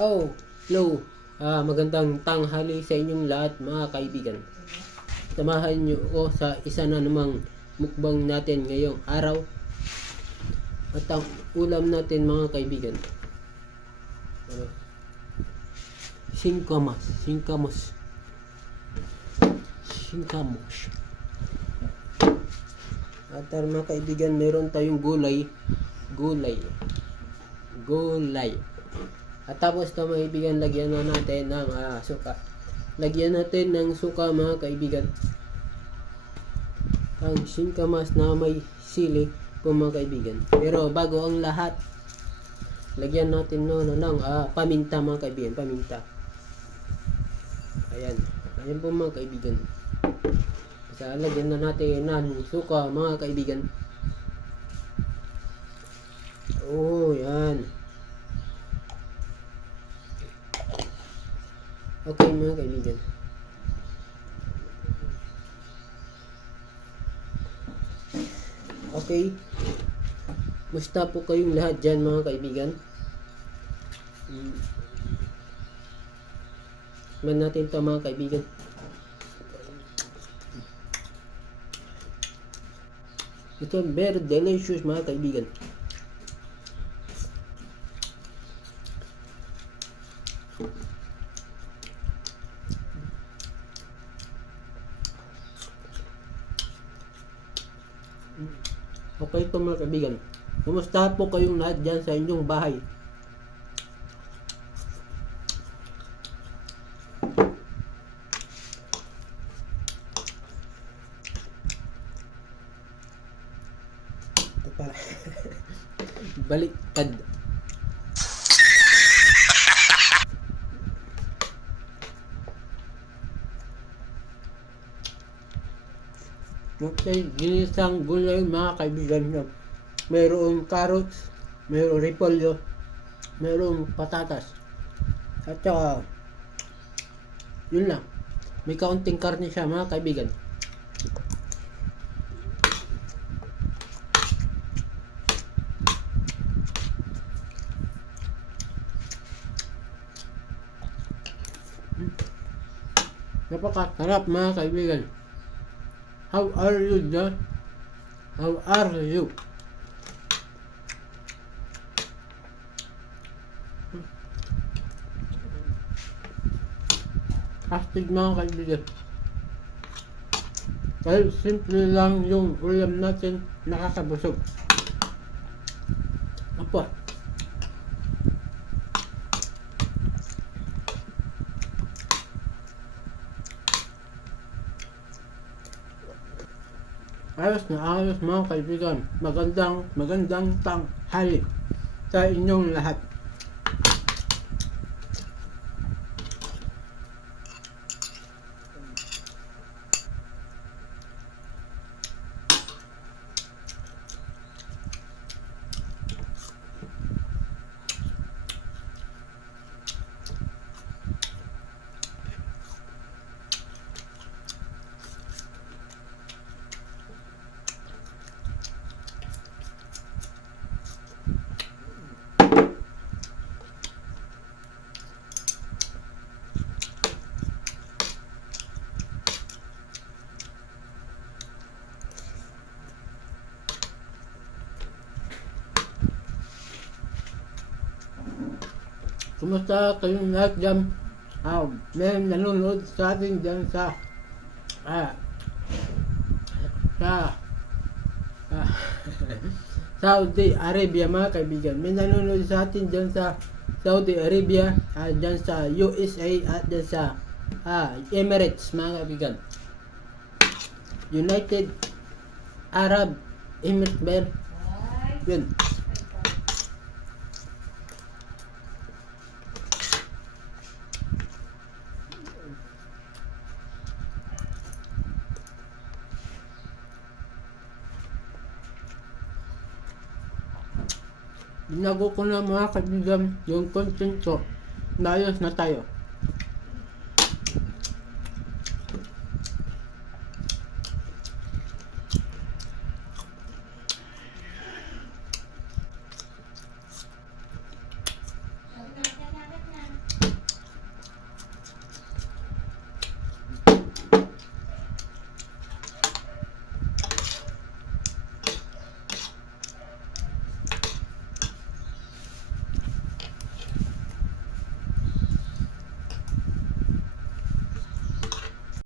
Oh, hello. Magandang tanghali sa inyong lahat mga kaibigan. Samahan niyo ako sa isa na namang mukbang natin ngayong araw. At ang ulam natin mga kaibigan, singkamos. At mga kaibigan, meron tayong gulay. At tapos ito mga kaibigan, lagyan na natin ng suka. Lagyan natin ng suka mga kaibigan. Ang singkamas na may sili po mga kaibigan. Pero bago ang lahat, lagyan natin ng paminta mga kaibigan. Paminta. Ayan po mga kaibigan. Basta lagyan na natin ng suka mga kaibigan. Oh, yan. Okay mga kaibigan. Okay. Musta po kayong lahat dyan mga kaibigan? Man natin to mga kaibigan. Ito very delicious mga kaibigan. Okay ito mga kaibigan. Kumusta po kayong lahat dyan sa inyong bahay? Ito para baliktad. Okay, ginisang gulay mga kaibigan nyo. Mayroong carrots, mayroong repolyo, mayroong patatas. At saka, yun lang. May kaunting karne siya mga kaibigan. Napakasarap mga kaibigan. How are you, John? How are you? Astig mga kaibigan. Dahil simple lang yung ulam natin, nakakabusog. Apo. Ayos na ayos mga kaibigan. Magandang tanghali sa inyong lahat. Kumusta kayong lahat dyan? May nanonood sa atin dyan sa Saudi Arabia mga kaibigan. May nanonood sa atin dyan sa Saudi Arabia, dyan sa USA at dyan sa Emirates mga kaibigan. United Arab Emirates. Yun. Binago ko na mga kaibigan yung content ko. Naayos na tayo.